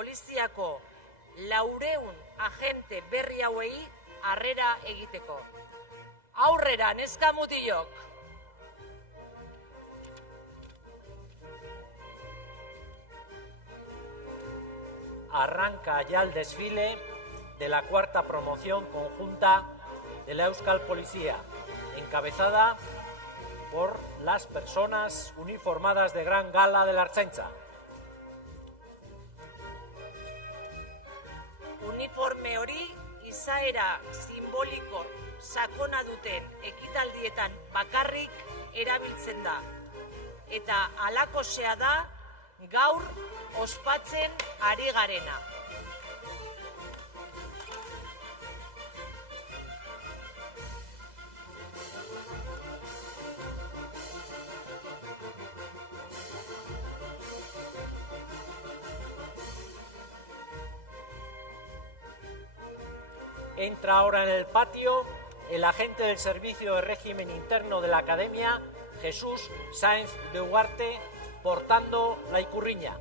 poliziako 400 agente berri hauei harrera egiteko. Aurrera, neska mutilok! Arranca ya el desfile de la cuarta promoción conjunta de la Euskal Policía, encabezada por las personas uniformadas de gran gala de la Ertzaintza. Uniforme hori izaera simboliko sakona duten ekitaldietan bakarrik erabiltzen da. Eta halakosea da gaur ospatzen ari garena. Entra ahora en el patio el agente del Servicio de Régimen Interno de la Academia, Jesús Sáenz de Ugarte, portando la ikurriña.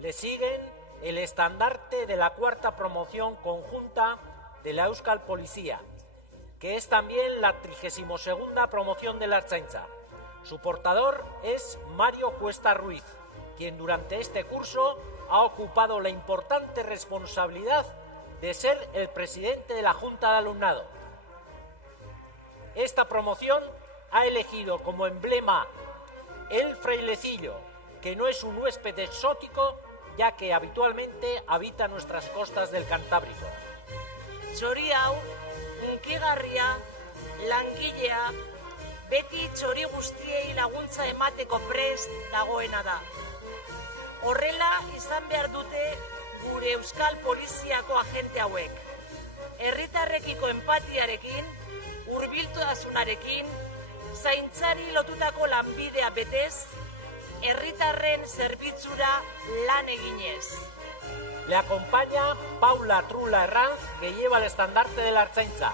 Le siguen el estandarte de la cuarta promoción conjunta de la Euskal Policía, que es también la 32ª promoción de la Ertzaintza. Su portador es Mario Cuesta Ruiz, quien durante este curso ha ocupado la importante responsabilidad de ser el presidente de la Junta de Alumnado. Esta promoción ha elegido como emblema el frailecillo, que no es un huésped exótico, ya que habitualmente habita nuestras costas del Cantábrico. Txori hau, hunkigarria, langilea, beti txori guztiei laguntza emateko prest dagoena da. Horrela izan behar dute gure Euskal Poliziako agente hauek. Herritarrekiko empatiarekin, hurbiltasunarekin, zaintzari lotutako lanbidea betez, herritarren zerbitzura lan eginez. Le acompaña Paula Trula Herranz, que lleva el estandarte de la Ertzaintza,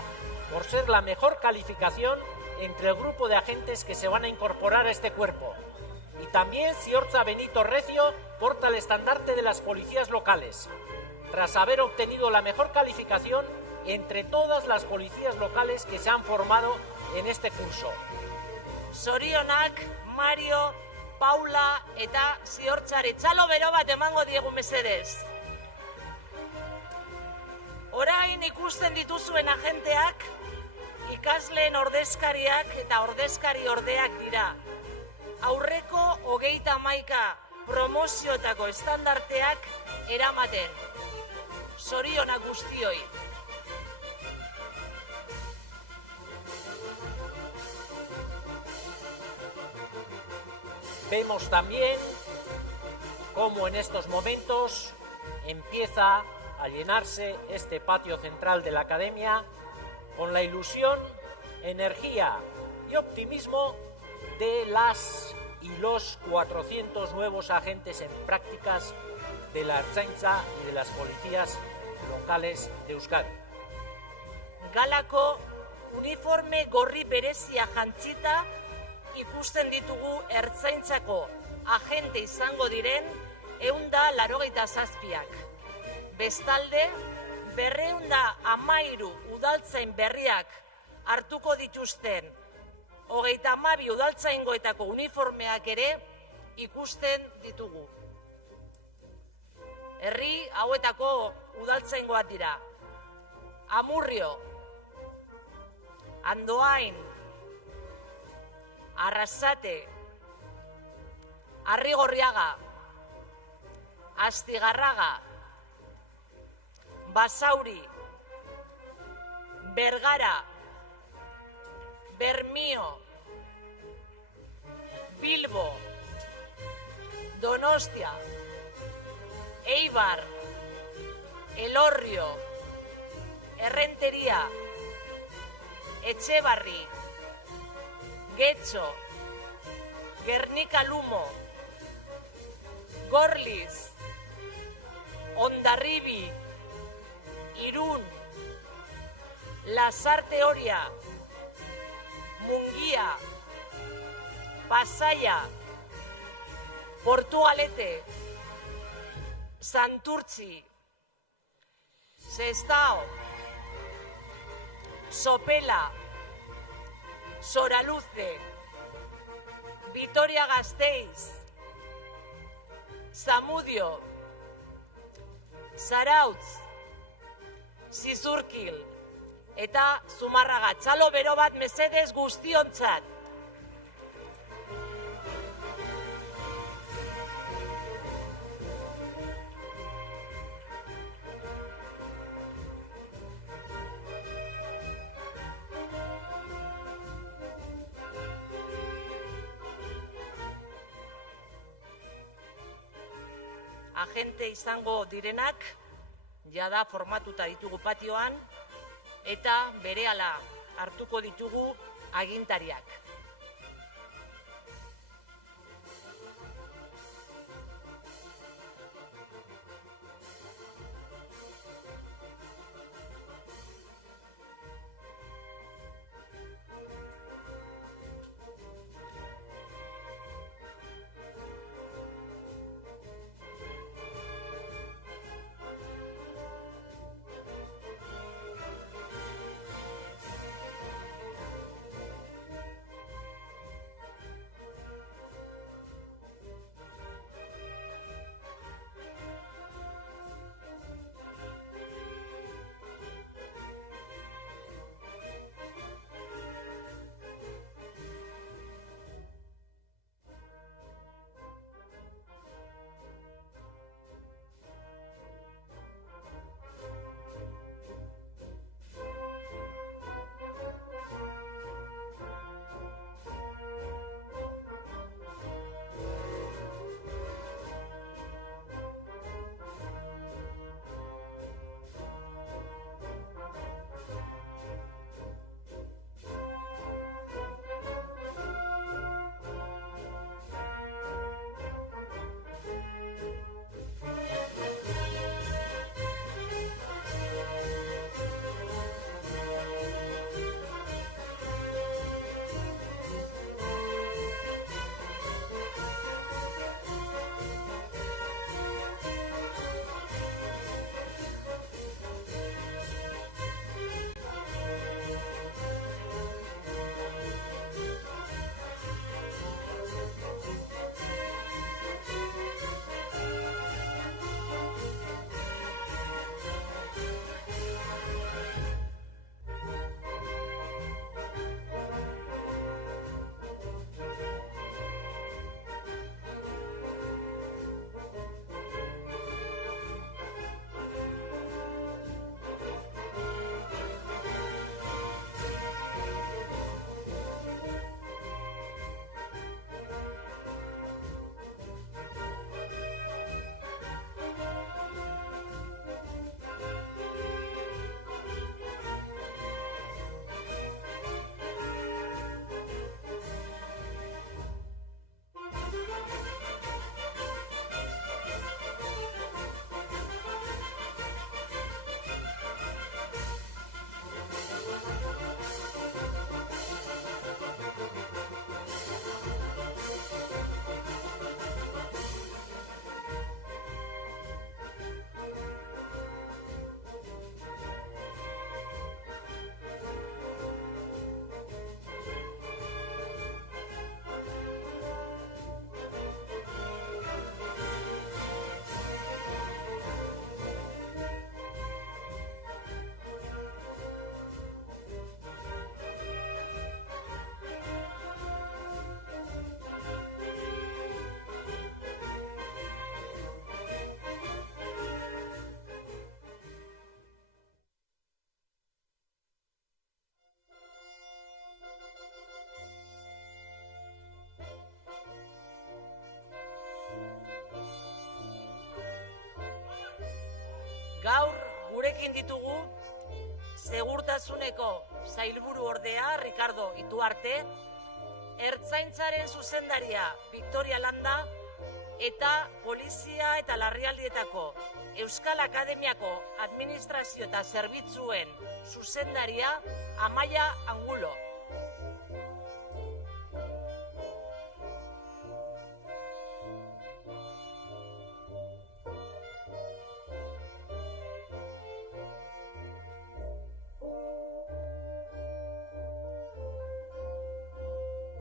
por ser la mejor calificación entre el grupo de agentes que se van a incorporar a este cuerpo. Y también Ziortza Benito Recio porta el estandarte de las policías locales, tras haber obtenido la mejor calificación entre todas las policías locales que se han formado en este curso. Zorionak, Mario, Paula eta Ziortzari. Txalo bero bat emango diegu mesedez. Orain ikusten dituzuen agenteak, ikasleen ordezkariak eta ordezkari ordeak dira. Aurreko 31 promozioetako estandarteak eramaten. Zorionak guztioi. Vemos también cómo en estos momentos empieza a llenarse este patio central de la Academia con la ilusión, energía y optimismo de las y los 400 nuevos agentes en prácticas de la Ertzaintza y de las policías locales de Euskadi. Galako uniforme gorri berezia jantzita ikusten ditugu Ertzaintzako agente izango diren 187ak. Bestalde, 213 udaltzain berriak hartuko dituzten 32 udaltzaingoetako uniformeak ere ikusten ditugu. Herri hauetako udaltzaingoak dira: Amurrio, Andoain, Arrasate, Arrigorriaga, Astigarraga, Basauri, Bergara, Bermio, Bilbo, Donostia, Eibar, Elorrio, Errenteria, Etxebarri, Getxo, Gernika Lumo, Gorliz, Hondarribi, Irún, Lasarte Oria, Mungia, Pasaia, Portugalete, Santurtzi, Sestao, Sopela, Soraluce, Vitoria-Gasteiz, Zamudio, Zarautz, Zizurkil eta Zumarraga. Txalo bero bat mesedez guztiontzat. Agente izango direnak, jada formatuta ditugu patioan, eta berehala hartuko ditugu agintariak. Gaur gurekin ditugu segurtasuneko sailburu ordea Ricardo Ituarte, Ertzaintzaren zuzendaria Victoria Landa eta Polizia eta Larrialdietako Euskal Akademiako Administrazio eta Zerbitzuen zuzendaria Amaia Angulo.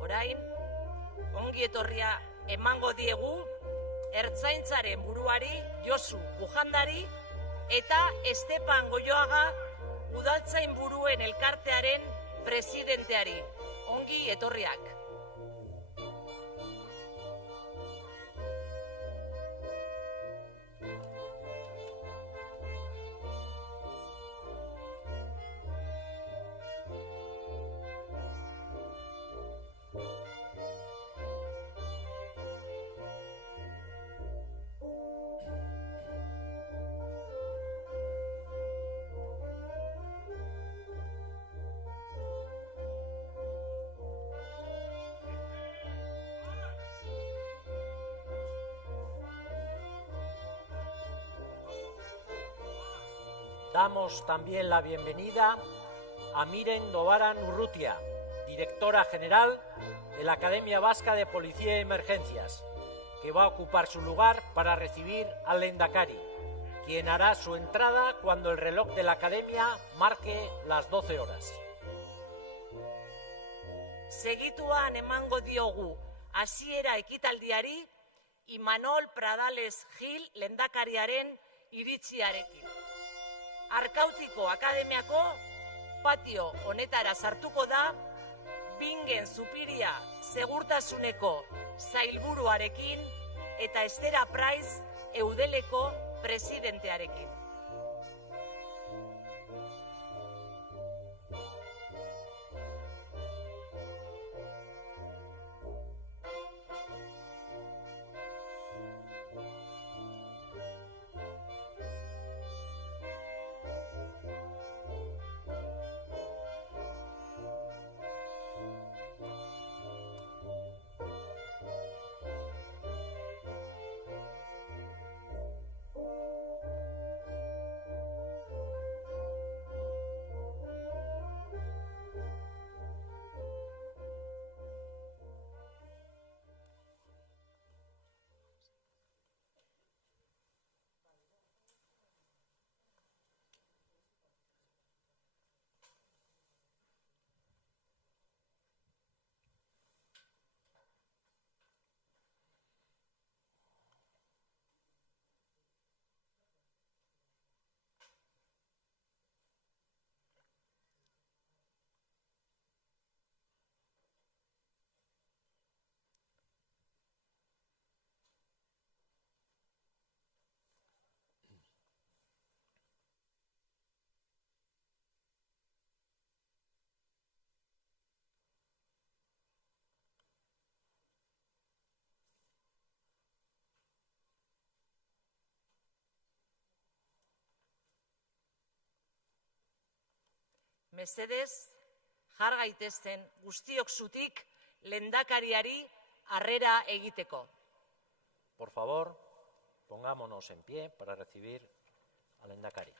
Orain, ongi etorria emango diegu Ertzaintzaren buruari Josu Bujandari eta Estepan Goioaga Udaltzain buruen elkartearen presidenteari. Ongi etorriak. Damos también la bienvenida a Miren Dobaran Urrutia, directora general de la Academia Vasca de Policía y Emergencias, que va a ocupar su lugar para recibir al Lehendakari, quien hará su entrada cuando el reloj de la Academia marque las 12 horas. Segituan emango diogu hasiera ekitaldiari Imanol Pradales Gil Lehendakariaren iritziarekin. Arkautiko Akademiako patio honetara sartuko da Bingen Zupiria segurtasuneko sailburuarekin eta Estera Price Eudeleko presidentearekin. Mesedez, jar gaitezen guztiok zutik lehendakariari harrera egiteko. Por favor, pongámonos en pie para recibir al Lehendakari.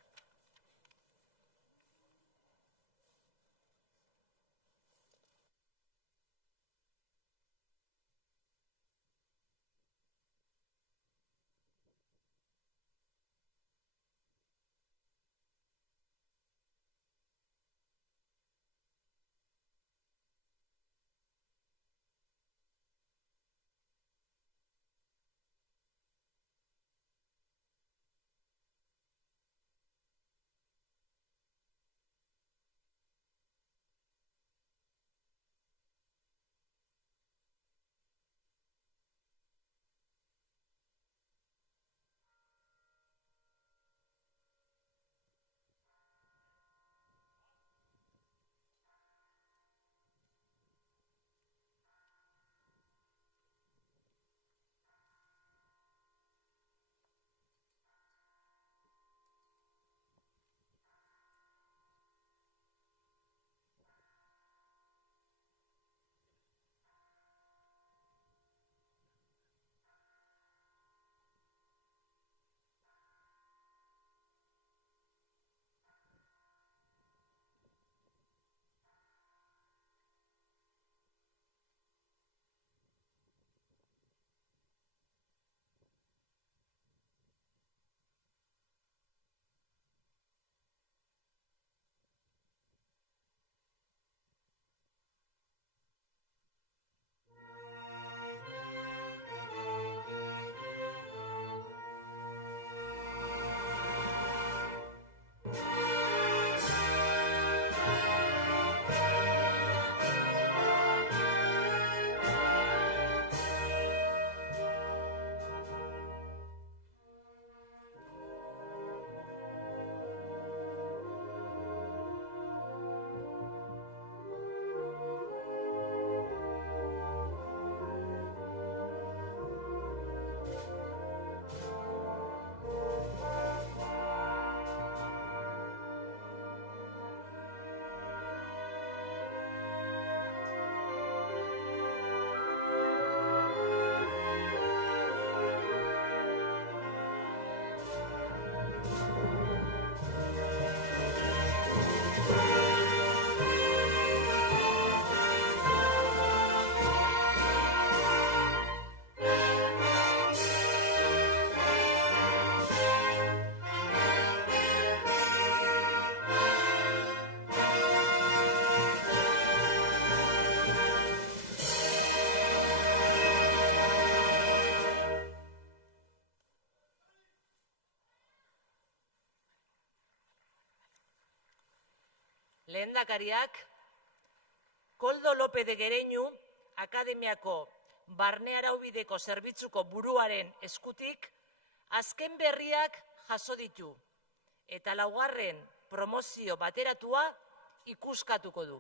lehendakariak, Koldo López de Gereñu Akademiako Barne Araubideko Zerbitzuko buruaren eskutik azken berriak jaso ditu eta 4. promozio bateratua ikuskatuko du.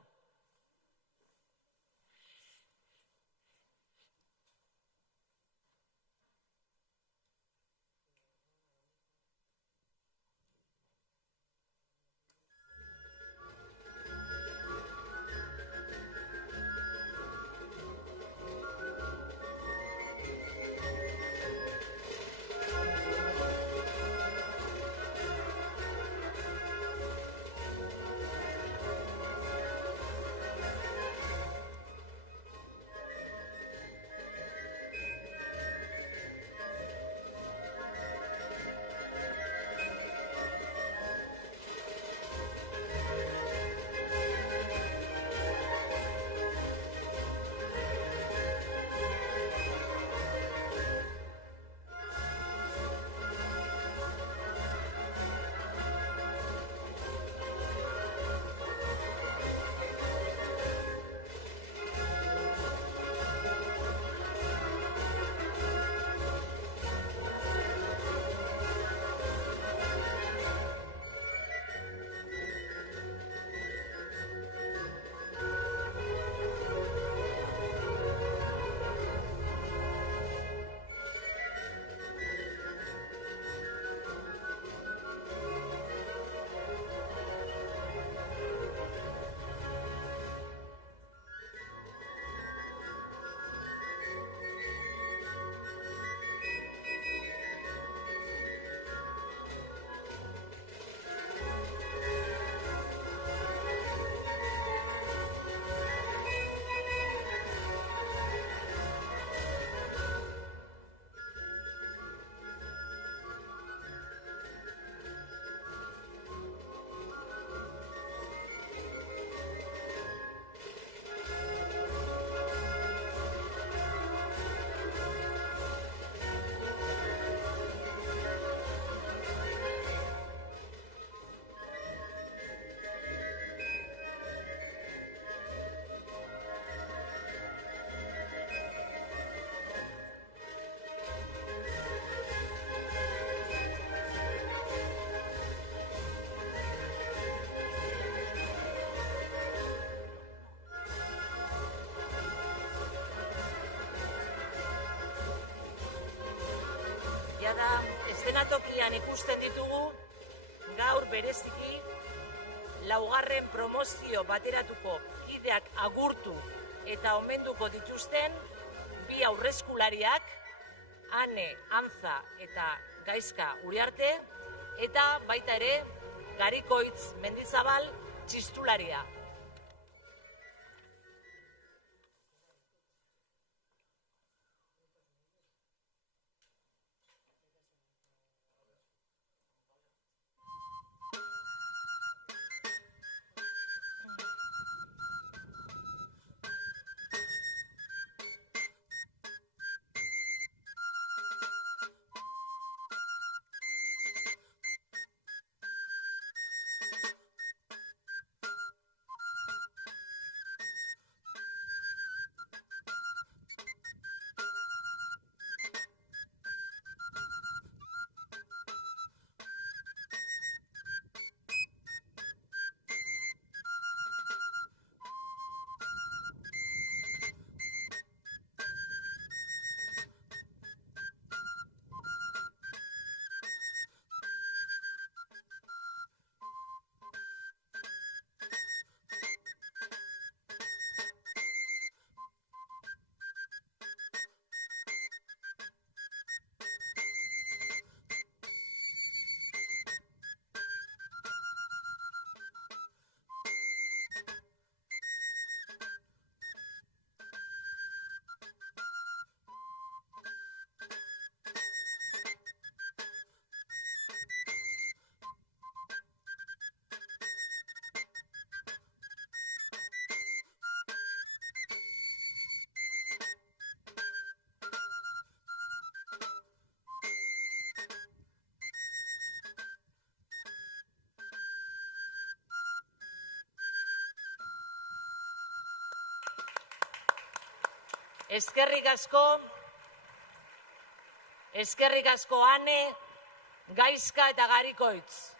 Jada, eszenatokian ikusten ditugu, gaur bereziki 4. promozio bateratuko kideak agurtu eta omenduko dituzten 2 aurreskulariak, Ane Antza eta Gaizka Uriarte, eta baita ere Garikoitz Mendizabal txistularia. Eskerrik asko Ane, Gaizka eta Garikoitz.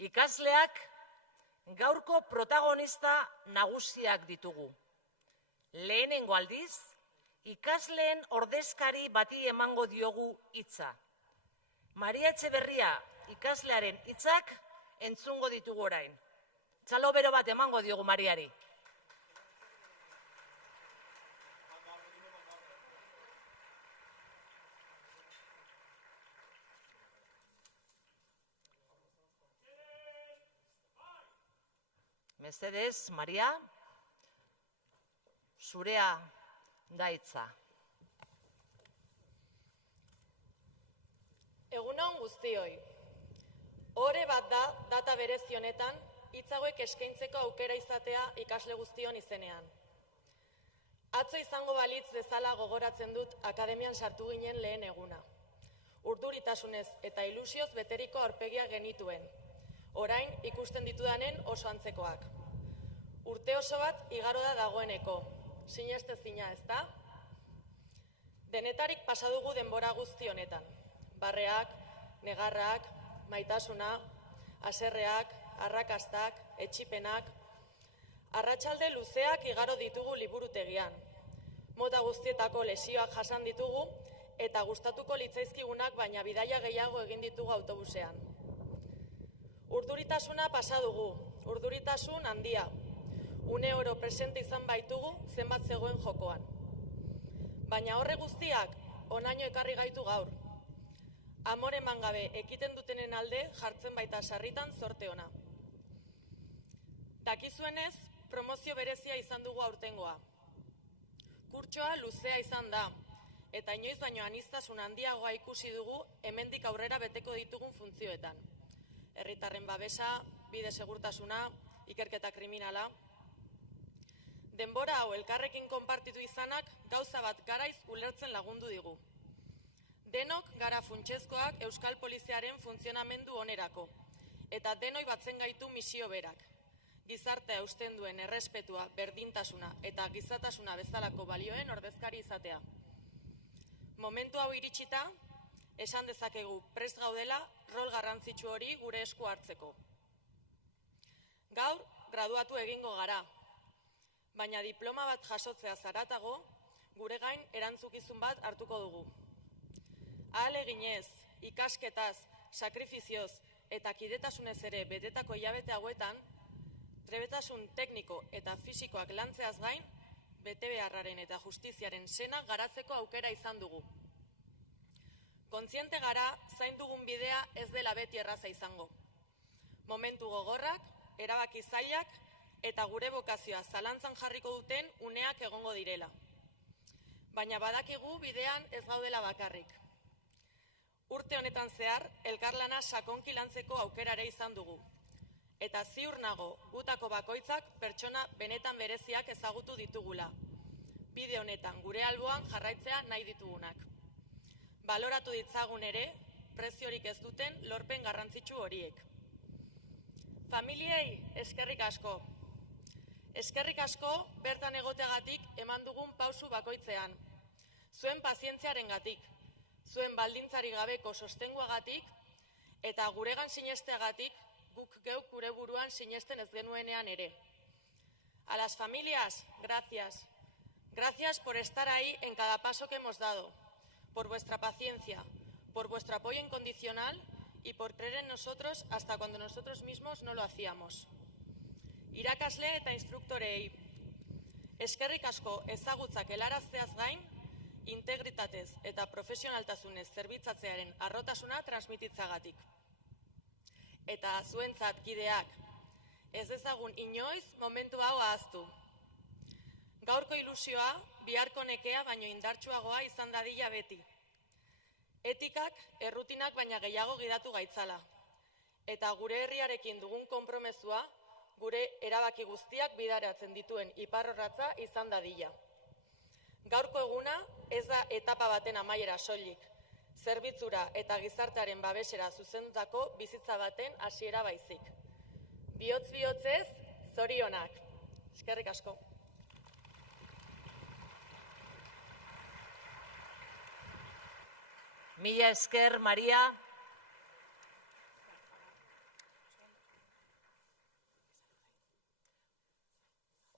Ikasleak gaurko protagonista nagusiak ditugu. Lehenengo aldiz, ikasleen ordezkari bati emango diogu hitza. Maria Etxeberria ikaslearen hitzak entzungo ditugu orain. Txalo bero bat emango diogu Mariari. Mesedez, Maria, zurea da hitza. Egunon guztioi. Ohore bat da data berezi honetan hitz hauek eskaintzeko aukera izatea ikasle guztion izenean. Atzo izango balitz bezala gogoratzen dut akademian sartu ginen lehen eguna. Urduritasunez eta ilusioz beteriko aurpegia genituen. Orain ikusten ditudanen oso antzekoak. Urte oso bat igaro da dagoeneko. Sinestezina, ezta? Denetarik pasa dugu denbora guzti honetan. Barreak, negarrak, maitasuna, haserreak, arrakastak, etsipenak. Arratsalde luzeak igaro ditugu liburutegian. Mota guztietako lesioak jasan ditugu eta gustatuko litzaizkigunak baina bidaia gehiago egin ditugu autobusean. Urduritasuna pasa dugu, urduritasun handia. Une oro presente izan baitugu zenbat zegoen jokoan. Baina horre guztiak onaino ekarri gaitu gaur. Amore mangabe ekiten dutenen alde jartzen baita sarritan zorte ona. Dakizuenez, promozio berezia izan dugu aurtengoa. Kurtsoa luzea izan da, eta inoiz baino aniztasun handiagoa ikusi dugu hemendik aurrera beteko ditugun funtzioetan. Herritarren babesa, bide segurtasuna, ikerketa kriminala. Denbora hau elkarrekin konpartitu izanak gauza bat garaiz ulertzen lagundu digu. Denok gara funtsezkoak Euskal Poliziaren funtzionamendu onerako, eta denoi batzen gaitu misio berak. Gizartea eusten duen errespetua, berdintasuna eta gizatasuna bezalako balioen ordezkari izatea. Momentu hau iritsita, esan dezakegu prest gaudela rol garrantzitsu hori gure esku hartzeko. Gaur, graduatu egingo gara, baina diploma bat jasotzea zaratago, gure gain erantzukizun bat hartuko dugu. Ahaleginez, ikasketaz, sakrifizioz eta kidetasunez ere betetako hilabete hauetan, trebetasun tekniko eta fisikoak lantzeaz gain, betebeharraren eta justiziaren sena garatzeko aukera izan dugu. Kontziente gara, zain dugun bidea ez dela beti erraza izango. Momentu gogorrak, erabaki zailak eta gure bokazioa zalantzan jarriko duten uneak egongo direla. Baina badakigu bidean ez gaudela bakarrik. Urte honetan zehar, elkarlana sakonki lantzeko aukerare izan dugu. Eta ziur nago, gutako bakoitzak pertsona benetan bereziak ezagutu ditugula. Bide honetan gure alboan jarraitzea nahi ditugunak. Baloratu ditzagun ere, preziorik ez duten lorpen garrantzitsu horiek. Familiei, eskerrik asko. Eskerrik asko bertan egoteagatik eman dugun pausu bakoitzean. Zuen pazientziarengatik, zuen baldintzari gabeko sostenguagatik eta guregan sinesteagatik guk geuk gure buruan sinesten ez genuenean ere. A las familias, gracias. Gracias por estar ahí en cada paso que hemos dado, por vuestra paciencia, por vuestro apoyo incondicional y por creer en nosotros hasta cuando nosotros mismos no lo hacíamos. Irakasle eta instruktorei, eskerrik asko ezagutzak helarazteaz gain, integritatez eta profesionaltasunez zerbitzatzearen arrotasuna transmititzagatik. Eta zuentzat kideak, ez dezagun inoiz momentu hau ahaztu. Gaurko ilusioa, biharko nekea baino indartsuagoa izan dadila beti. Etikak, errutinak baina gehiago gidatu gaitzala. Eta gure herriarekin dugun konpromezua, gure erabaki guztiak bidaratzen dituen iparrorratza izan dadila. Gaurko eguna ez da etapa baten amaiera soilik, zerbitzura eta gizartearen babesera zuzendutako bizitza baten hasiera baizik. bihotz-bihotzez, zorionak. Eskerrik asko. Mila esker, Maria.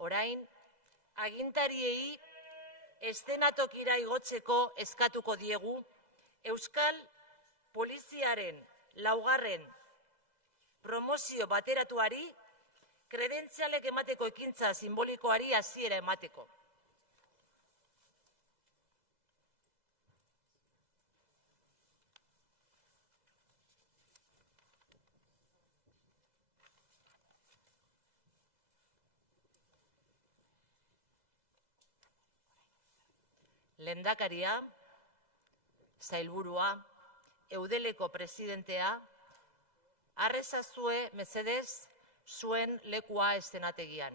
Orain, agintariei eszenatokira igotzeko eskatuko diegu Euskal Poliziaren 4. promozio bateratuari kredentzialek emateko ekintza simbolikoari hasiera emateko. Lehendakaria, sailburua, Eudeleko presidentea, arrezazue mesedez zuen lekua eszenategian.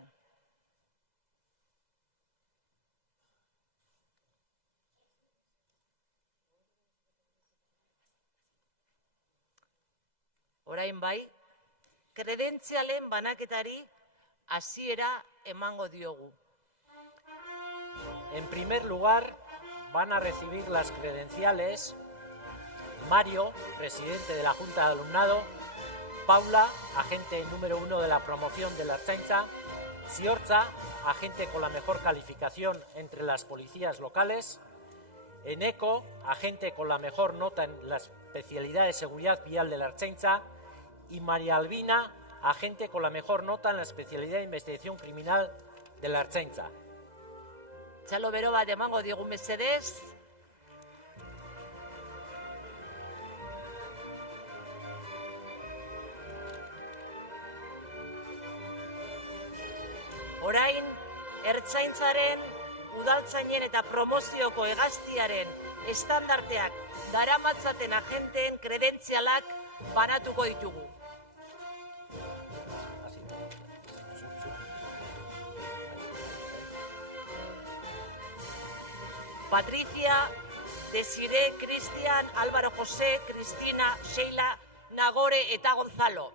Orain bai, kredentzialen banaketari hasiera emango diogu. En primer lugar, van a recibir las credenciales Mario, presidente de la Junta de Alumnado, Paula, agente número 1 de la promoción de la Ertzaintza, Ziortza, agente con la mejor calificación entre las policías locales, Eneko, agente con la mejor nota en la especialidad de seguridad vial de la Ertzaintza, y María Albina, agente con la mejor nota en la especialidad de investigación criminal de la Ertzaintza. Txalo bero bat emango diegu mesedez. Orain, Ertzaintzaren, udaltzainen eta promozioko hegaztiaren estandarteak daramatzaten agenteen kredentzialak banatuko ditugu. Patricia, Desire, Cristian, Álvaro José, Cristina, Sheila, Nagore eta Gonzalo.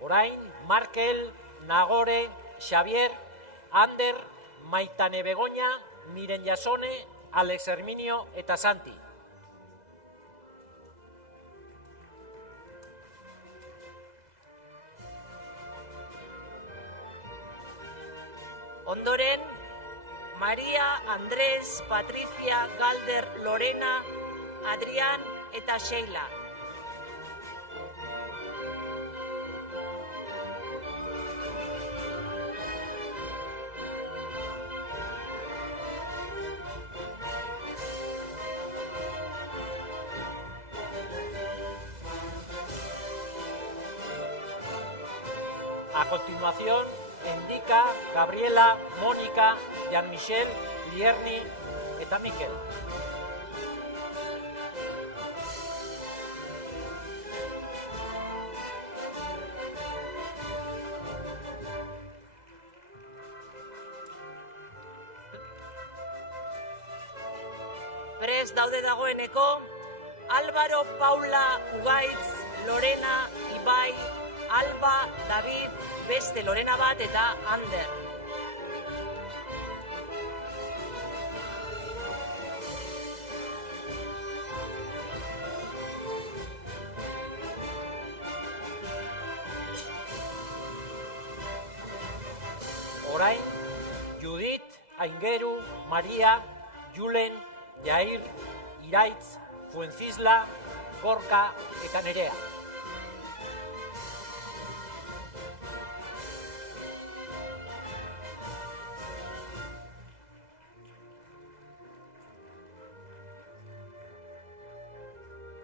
Orain, Markel, Nagore, Xavier, Ander, Maitane Begoña, Miren Jasone, Alex Herminio eta Santi. Ondoren, Maria, Andrés, Patricia, Galder, Lorena, Adrián eta Sheila. A continuación, Endika, Gabriela, Mónica, Jean-Michel, Lierni eta Mikel. Prest daude dagoeneko, Álvaro, Paula, Ugaitz, Lorena, Ibai, Alba, David, beste Lorena bat eta Ander. Orain, Judit, Aingeru, Maria, Julen, Jair, Iraitz, Fuenzisla, Gorka eta Nerea.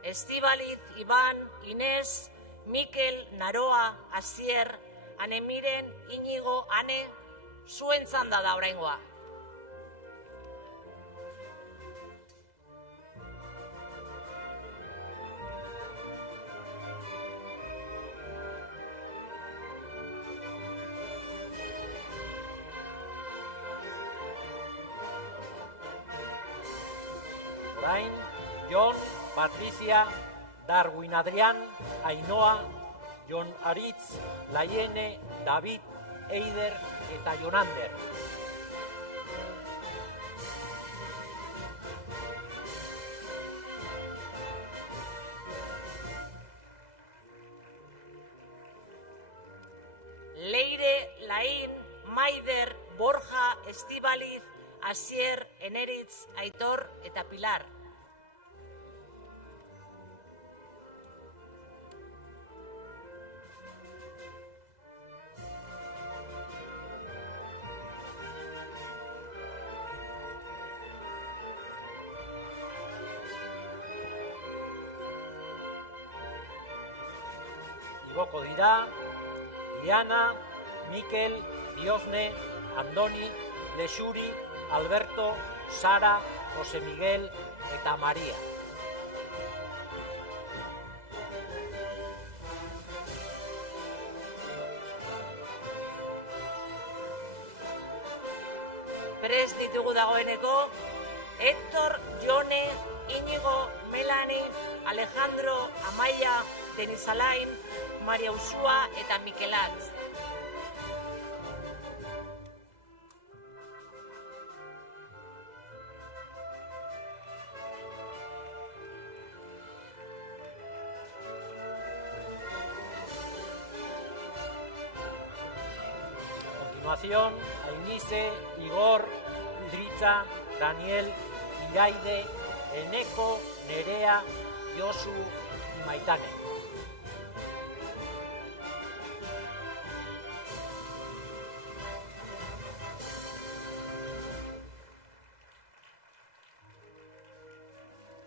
Estibaliz, Iban, Inés, Mikel, Naroa, Asier, Anemiren, Inigo, Ane, zuen txanda da oraingoa. Orain, Jon, Patricia, Darwin Adrián, Ainhoa, Jon Aritz, Laiene, David, Eider eta Jonander. Leire, Lain, Maider, Borja, Estibaliz, Asier, Eneritz, Aitor eta Pilar. Igoko dira Diana, Mikel, Diosne, Andoni, Lexuri, Alberto, Sara, Jose Miguel eta Maria. Prest ditugu dagoeneko Héctor, Jone, Íñigo, Melanie, Alejandro, Amaia, Denis Alain, Maria Usua eta Mikelatz. A continuación, Ainice, Igor, Idritza, Daniel, Iraide, Eneko, Nerea, Josu y Maitane.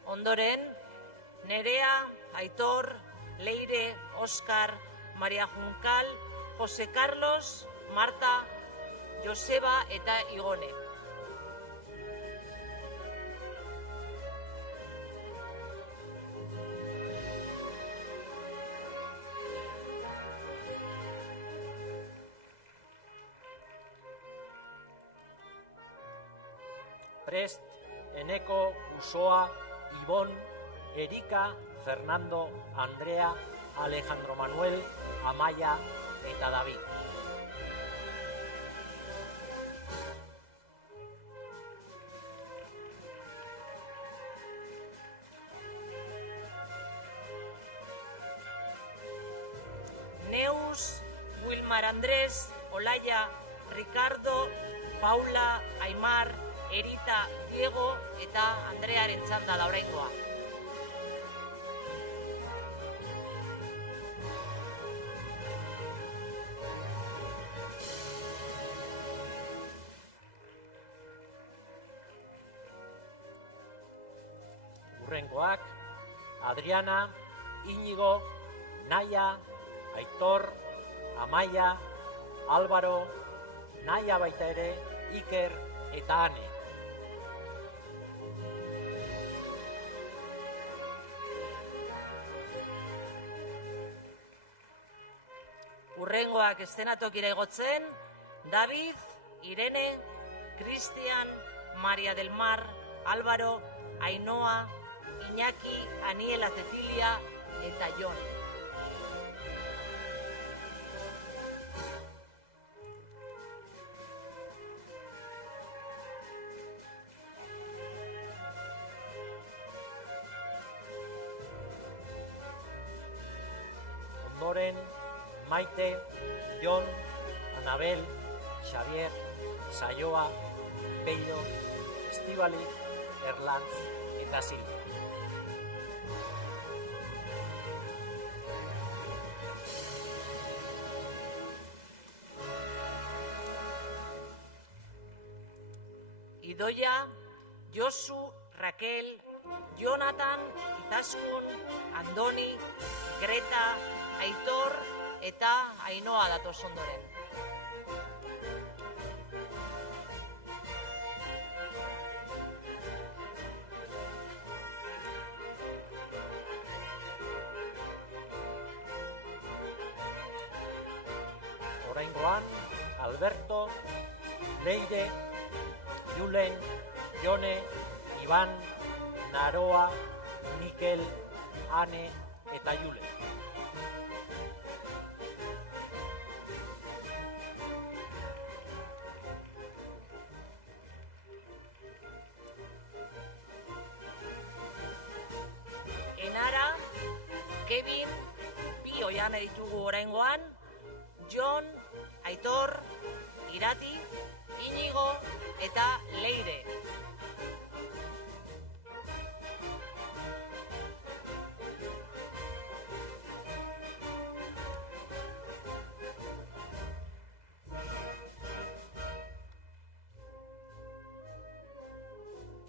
Ondoren, Nerea, Aitor, Leire, Oskar, Maria Juncal, Jose Carlos, Marta, Joseba eta Igone. Prest, Eneko, Usoa, Ibon, Erika, Fernando, Andrea, Alejandro Manuel, Amaya eta David. Neus, Wilmar Andrés, Olaya, Ricardo, Paula, Aimar, Erita, Diego eta Andrearen txanda da oraingoa. Hurrengoak, Adriana, Íñigo, Naya, Aitor, Amaia, Álvaro, Naya baita ere, Iker eta Ane. Hurrengoak eszenatokira igotzen, David, Irene, Cristian, Maria del Mar, Álvaro, Ainhoa, Iñaki, Aniela Cecilia eta Jon. Ondoren, Maite, Jon, Anabel, Xavier, Saioa, Pello, Estibaliz, Erlantz eta Silvia. Idoia, Josu, Raquel, Jonathan, Izaskun, Andoni, Greta, Aitor eta Ainhoa datoz ondoren. Oraingoan, Alberto, Leire, Julen, Jone, Iban, Naroa, Mikel, Ane eta Julen. Kevin, bi oiane ditugu oraingoan, Jon, Aitor, Irati, Inigo eta Leire.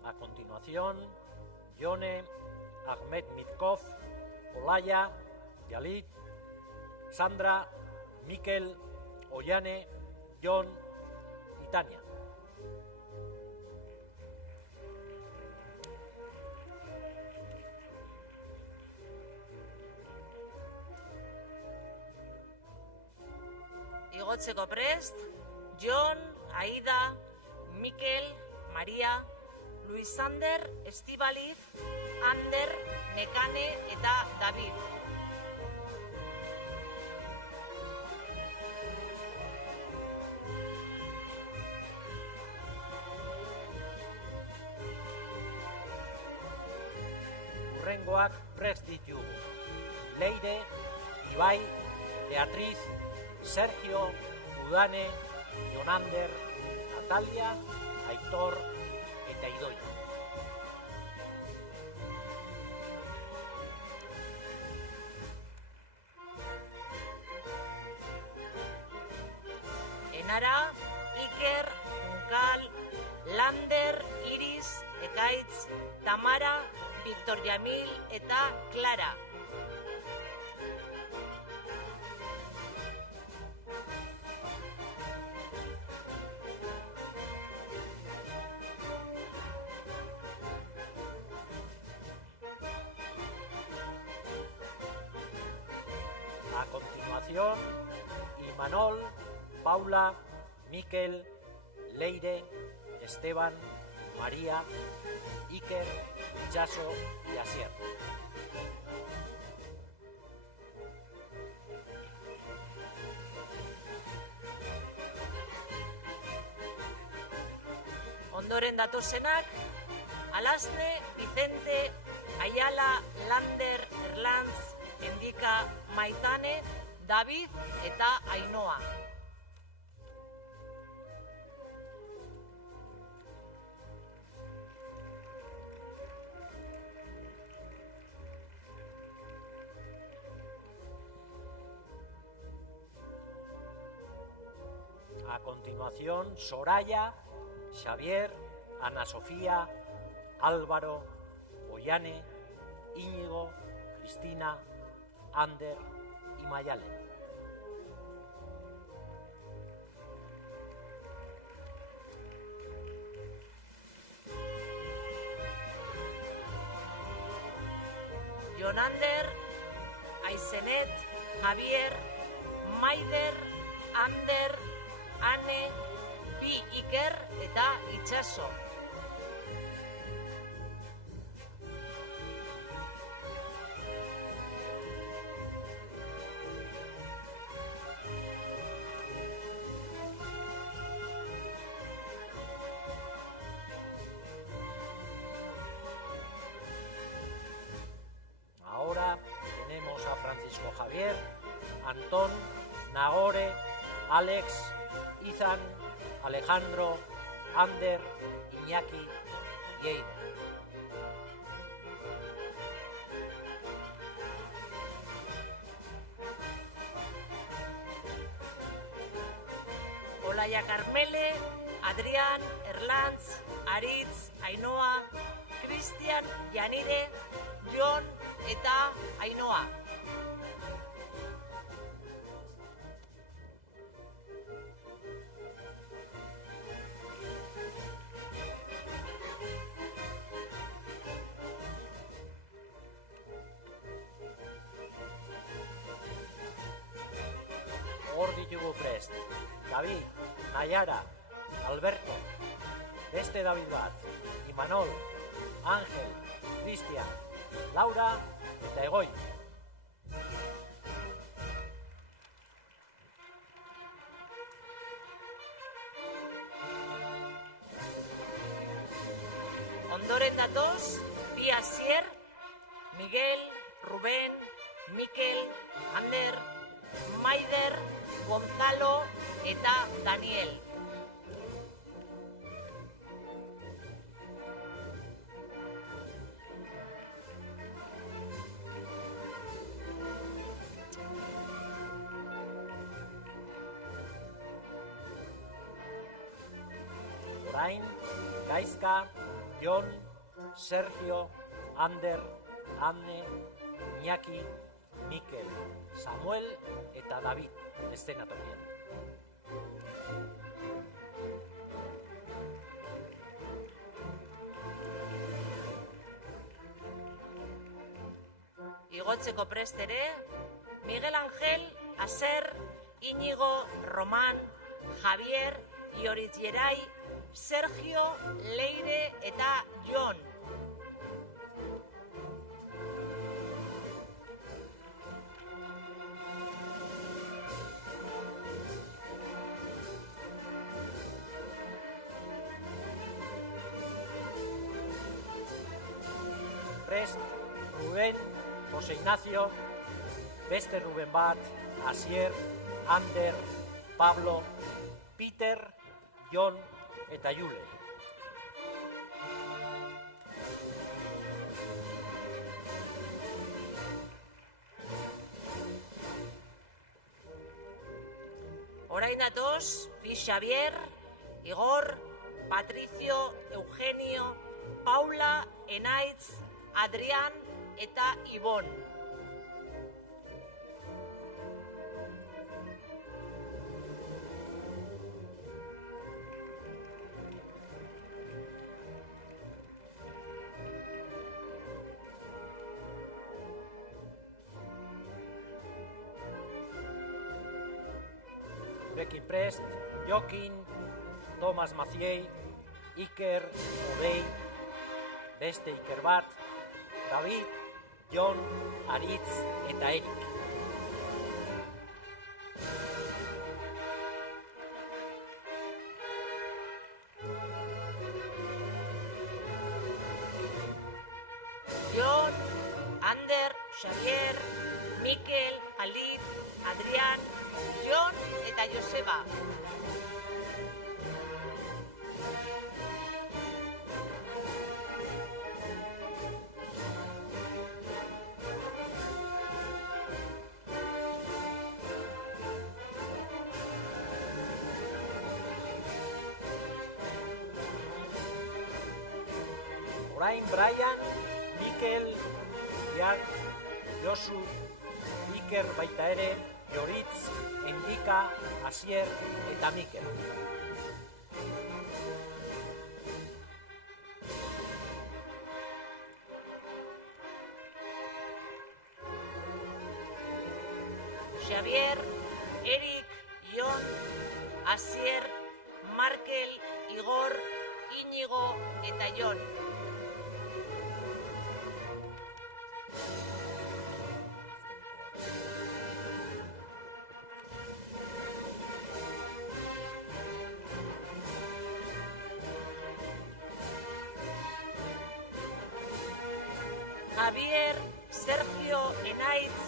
A continuación, Yone, Ahmed Mitkov, Olaya, Yalit, Sandra, Mikel, Ollane, Jon y Tania. Igotzeko prest, Jon, Aida, Mikel, Maria, Luisander, Estibaliz, Ander, Nekane eta David. Hurrengoak prest ditugu. Leire, Ibai, Beatriz, Sergio, Udane, Jonander, Natalia, Aitor eta Idoia. Enara, Iker, Unkal, Lander, Iris, Ekaitz, Tamara, Victor Jamil eta Clara. A continuación, Imanol, Paula, Mikel, Leire, Esteban, María, Iker, Itxaso y Asier. Ondoren datozenak, Alasne, Vicente, Ayala, Lander, Erlantz, Endika, Maitane, David eta Ainhoa. A continuación, Soraya, Xavier, Ana Sofía, Álvaro, Ollane, Íñigo, Cristina, Ander y Mayalen. Jonander, Aizenet, Javier, Maider, Ander, Ane, Bi Iker eta Itxaso. Ahora tenemos a Francisco Javier, Antón, Nagore, Alex, Izan, Alejandro, Ander, Iñaki y Eider. Olaya Carmele, Adrián, Erlantz, Aritz, Ainhoa, Cristian, Janire, Jon eta Ainhoa. Hor ditugu prest. David, Nayara, Alberto, beste David bat, Imanol, Ángel, Cristian, Laura eta Egoi. Ondoren datoz, Bi Asier, Miguel, Rubén, Mikel, Ander, Maider, Gonzalo eta Daniel. Orain, Gaizka, Jon, Sergio, Ander, Anne, Iñaki, Mikel, Samuel eta David eszenatokian. Igotzeko prest ere, Miguel Ángel, Aser, Íñigo, Roman, Javier, Ioritz Jerai, Sergio, Leire eta Jon. Prest, Rubén, José Ignacio, beste Ruben bat, Asier, Ander, Pablo, Peter, Jon eta Jule. Orain datoz, bi Xavier, Igor, Patricio, Eugenio, Paula, Enaitz, Adrián eta Ibon. Bekin Prest, Jokin, Thomas Maciei, Iker, Obei, beste Iker bat, David, Jon, Aritz eta Erik. Jon, Ander, Xavier, Mikel, Alit, Adrián, Jon eta Joseba. Orain Brian, Mikel, Iart, Josu, Iker baita ere, Joritz, Endika, Asier eta Mikel. Xavier, Erik, Jon, Asier, Markel, Igor, Íñigo eta Jon. Javier, Sergio, Enaitz,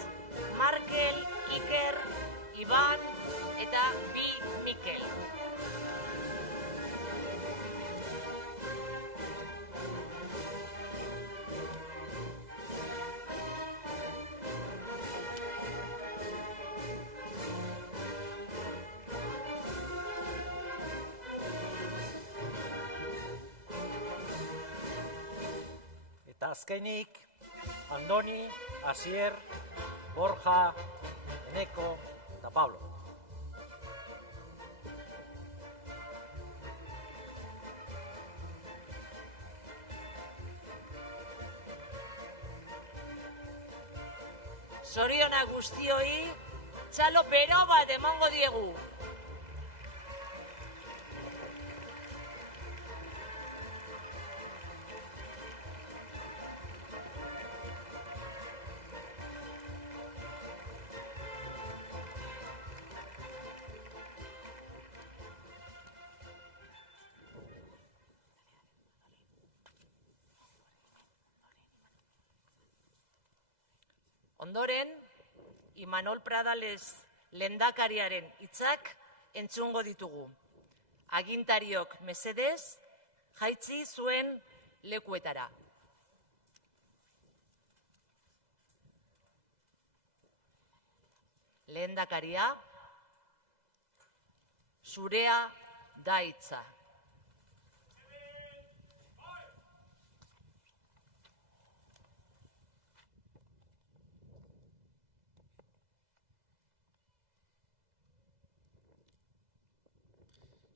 Markel, Iker, Iban eta bi Mikel. Eta azkenik, Andoni, Asier, Borja, Eneko eta Pablo. Zorionak guztioi, txalo bero bat emango diegu. Ondoren, Imanol Pradales lehendakariaren hitzak entzungo ditugu. Agintariok mesedez, jaitsi zuen lekuetara. Lehendakaria, zurea da hitza.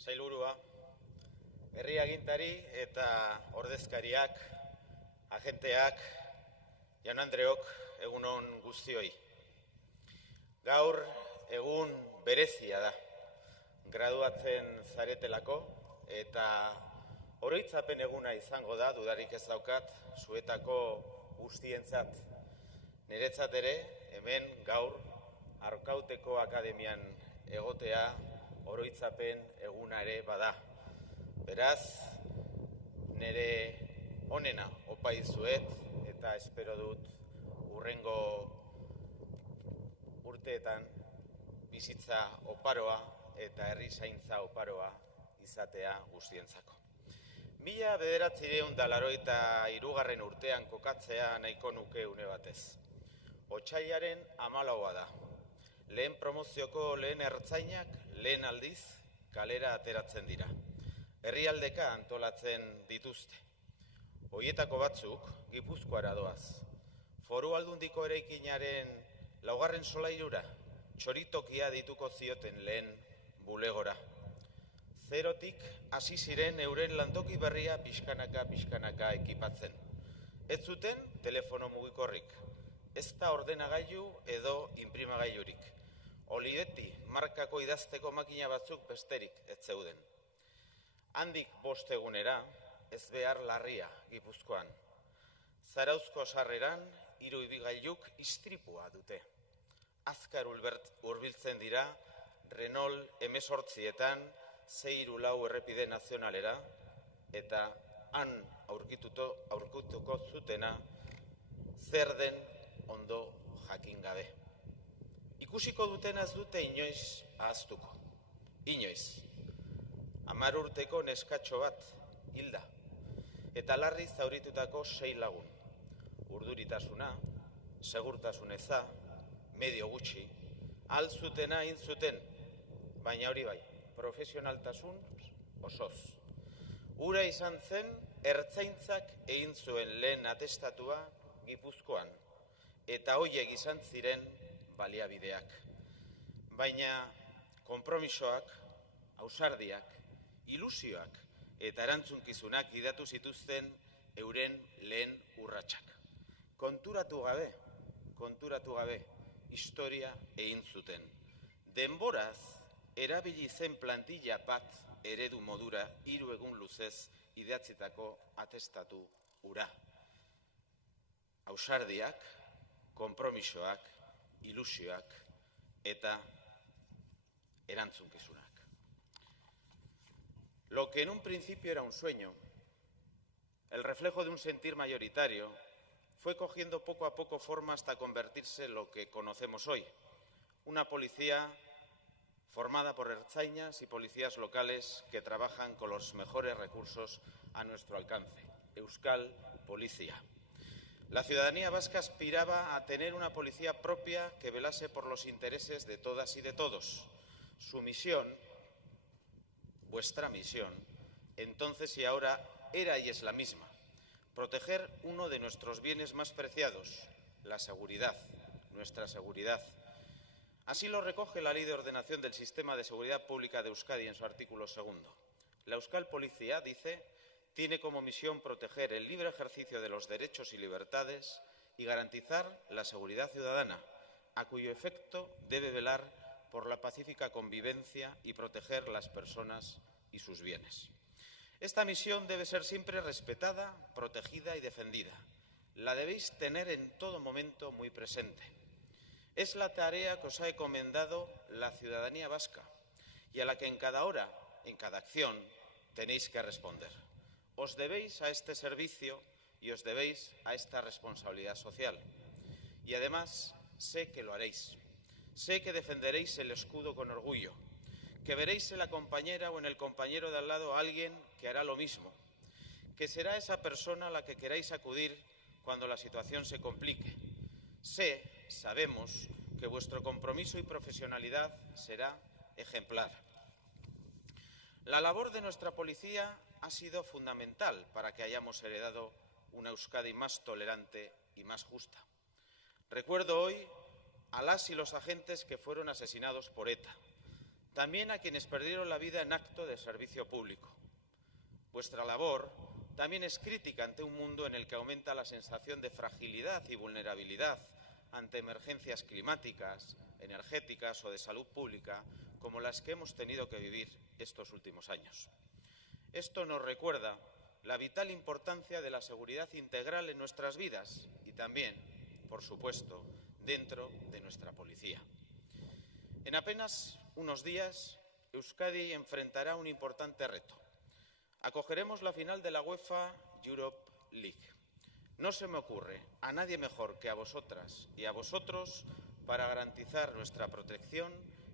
Sailburua, herri agintari eta ordezkariak, agenteak, jaun-andreok, egun on guztioi. Gaur egun berezia da, graduatzen zaretelako eta oroitzapen eguna izango da, dudarik ez daukat, zuetako guztientzat. Niretzat ere, hemen gaur Arkauteko Akademian egotea oroitzapen eguna ere bada. Beraz, nire onena opa dizuet eta espero dut hurrengo urteetan bizitza oparoa eta herri zaintza oparoa izatea guztientzako. 1983 urtean kokatzea nahiko nuke une batez. Otsailaren 14 da. Lehen promozioko lehen ertzainak lehen aldiz kalera ateratzen dira. Herrialdeka antolatzen dituzte. Hoietako batzuk Gipuzkoara doaz. Foru Aldundiko eraikinaren 4. solairura txoritokia dituko zioten lehen bulegora. Zerotik hasi ziren euren lantoki berria pixkanaka ekipatzen. Ez zuten telefono mugikorrik, ez da ordenagailu edo inprimagailurik. Olivetti markako idazteko makina batzuk besterik ez zeuden. Handik 5 egunera, ez behar larria Gipuzkoan. Zarauzko sarreran 3 ibilgailuk istripua dute. Azkar hurbiltzen dira Renault M8etan 634 errepide nazionalera eta han aurkituko zutena zer den ondo jakin gabe. Ikusiko dutena ez dute inoiz ahaztuko. Inoiz. 10 urteko neskatxo bat hilda. Eta larri zauritutako 6 lagun. Urduritasuna, segurtasun eza, medio gutxi, alzutena intzuten, baina hori bai, profesionaltasun osoz. Ura izan zen, ertzaintzak egin zuen lehen atestatua Gipuzkoan, eta hoiek izan ziren baliabideak. Baina konpromisoak, ausardiak, ilusioak eta erantzunkizunak idatu zituzten euren lehen urratsak. Konturatu gabe, historia egin zuten. Denboraz, erabili zen plantilla bat eredu modura 3 egun luzez idatzitako atestatu hura. Ausardiak, konpromisoak, ilusioak eta erantzunkizunak. Lo que en un principio era un sueño, el reflejo de un sentir mayoritario, fue cogiendo poco a poco forma hasta convertirse en lo que conocemos hoy. Una policía formada por ertzainas y policías locales que trabajan con los mejores recursos a nuestro alcance. Euskal Polizia. La ciudadanía vasca aspiraba a tener una policía propia que velase por los intereses de todas y de todos. Su misión, vuestra misión, entonces y ahora era y es la misma. Proteger uno de nuestros bienes más preciados, la seguridad, nuestra seguridad. Así lo recoge la Ley de Ordenación del Sistema de Seguridad Pública de Euskadi en su artículo 2. La Euskal Polizia, dice, tiene como misión proteger el libre ejercicio de los derechos y libertades y garantizar la seguridad ciudadana, a cuyo efecto debe velar por la pacífica convivencia y proteger las personas y sus bienes. Esta misión debe ser siempre respetada, protegida y defendida. La debéis tener en todo momento muy presente. Es la tarea que os ha encomendado la ciudadanía vasca y a la que en cada hora, en cada acción, tenéis que responder. Os debéis a este servicio y os debéis a esta responsabilidad social. Y además sé que lo haréis. Sé que defenderéis el escudo con orgullo, que veréis en la compañera o en el compañero de al lado a alguien que hará lo mismo, que será esa persona a la que queráis acudir cuando la situación se complique. Sabemos que vuestro compromiso y profesionalidad será ejemplar. La labor de nuestra policía ha sido fundamental para que hayamos heredado una Euskadi más tolerante y más justa. Recuerdo hoy a las y los agentes que fueron asesinados por ETA, también a quienes perdieron la vida en acto de servicio público. Vuestra labor también es crítica ante un mundo en el que aumenta la sensación de fragilidad y vulnerabilidad ante emergencias climáticas, energéticas o de salud pública, como las que hemos tenido que vivir estos últimos años. Esto nos recuerda la vital importancia de la seguridad integral en nuestras vidas y también, por supuesto, dentro de nuestra policía. En apenas unos días, Euskadi enfrentará un importante reto. Acogeremos la final de la UEFA Europe League. No se me ocurre a nadie mejor que a vosotras y a vosotros para garantizar nuestra protección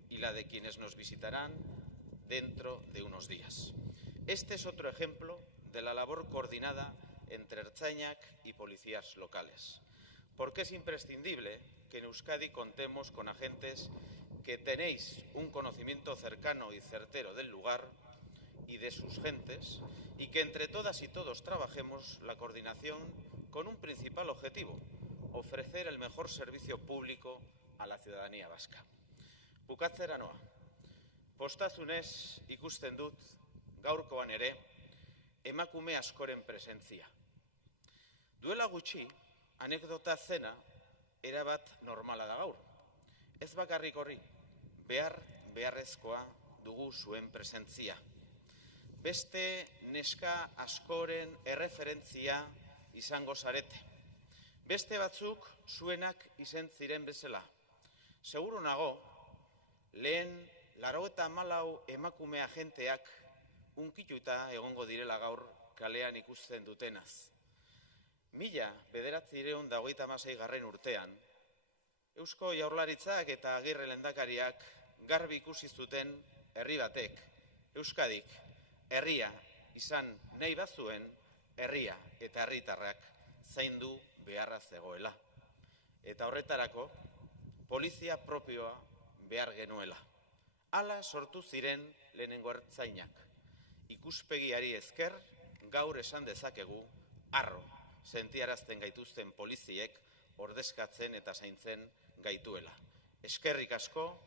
y la de quienes nos visitarán dentro de unos días. Este es otro ejemplo de la labor coordinada entre Ertzainak y policías locales, porque es imprescindible que en Euskadi contemos con agentes que tenéis un conocimiento cercano y certero del lugar y de sus gentes, y que entre todas y todos trabajemos la coordinación con un principal objetivo: ofrecer el mejor servicio público a la ciudadanía vasca. Bukatzera noa. Postazunez ikusten dut gaurkoan ere emakume askoren presentzia. Duela gutxi, anekdota zena erabat normala da gaur. Ez bakarrik horri, beharrezkoa dugu zuen presentzia. Beste neska askoren erreferentzia izango zarete. Beste batzuk zuenak izen ziren bezala. Seguru nago, lehen 94 emakume agenteak unkituta egongo direla gaur kalean ikusten dutenaz. 1996 urtean, Eusko Jaurlaritzak eta Agirre lehendakariak garbi ikusi zuten herri batek, Euskadik, herria izan nahi bazuen, herria eta herritarrak zaindu beharra zegoela. Eta horretarako, polizia propioa behar genuela. Hala sortu ziren lehenengo ertzainak. Ikuspegiari esker, gaur esan dezakegu, harro sentiarazten gaituzten poliziek ordezkatzen eta zaintzen gaituela. Eskerrik asko,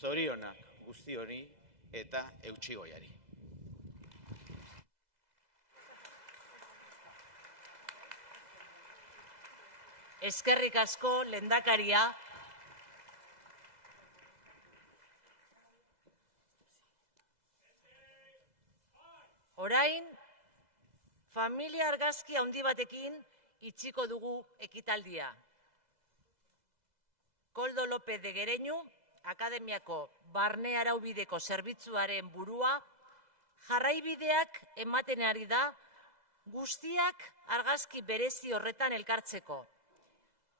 zorionak guzti honi eta eutxigoiari. Eskerrik asko, lehendakaria. Orain, familia argazki handi batekin itxiko dugu ekitaldia. Koldo López de Gereñu, Akademiako Barne Araubideko Zerbitzuaren burua, jarraibideak ematen ari da guztiak argazki berezi horretan elkartzeko.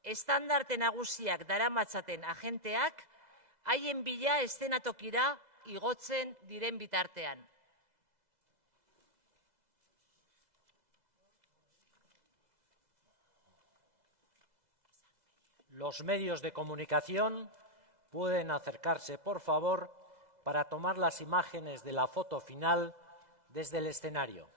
Estandarte nagusiak daramatzaten agenteak haien bila eszenatokira igotzen diren bitartean. Los medios de comunicación pueden acercarse, por favor, para tomar las imágenes de la foto final desde el escenario.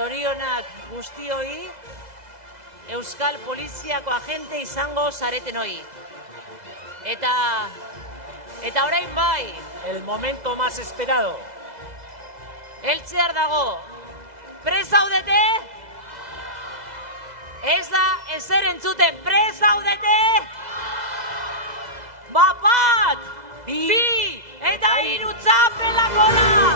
Zorionak guztioi, Euskal Poliziako agente izango zaretenoi. Eta orain bai, El momento más esperado. heltzear dago. Prest zaudete? Ez da ezer entzuten, prest zaudete? Bat, bi, eta hiru txapela gora!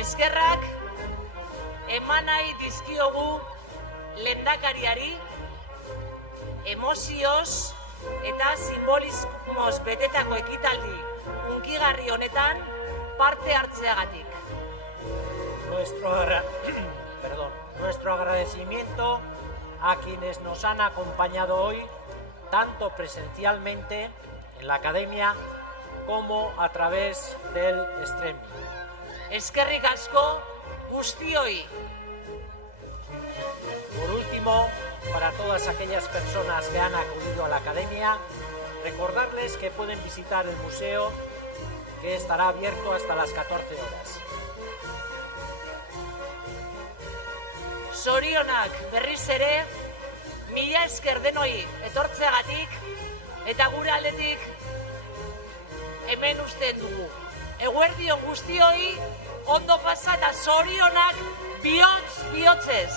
Eskerrak eman nahi dizkiogu lehendakariari emozioz eta simbolismoz betetako ekitaldi hunkigarri honetan parte hartzeagatik. Nuestro agradecimiento a quienes nos han acompañado hoy, tanto presencialmente en la academia como a través del streaming. Eskerrik asko guztioi. Por último, para todas aquellas personas que han acudido a la academia, recordarles que pueden visitar el museo, que estará abierto hasta las 14 horas. Zorionak berriz ere, mila esker denoi etortzeagatik eta gure aldetik hemen uzten dugu. Eguerdion guztioi, ondo pasa eta zorionak bihotz-bihotzez.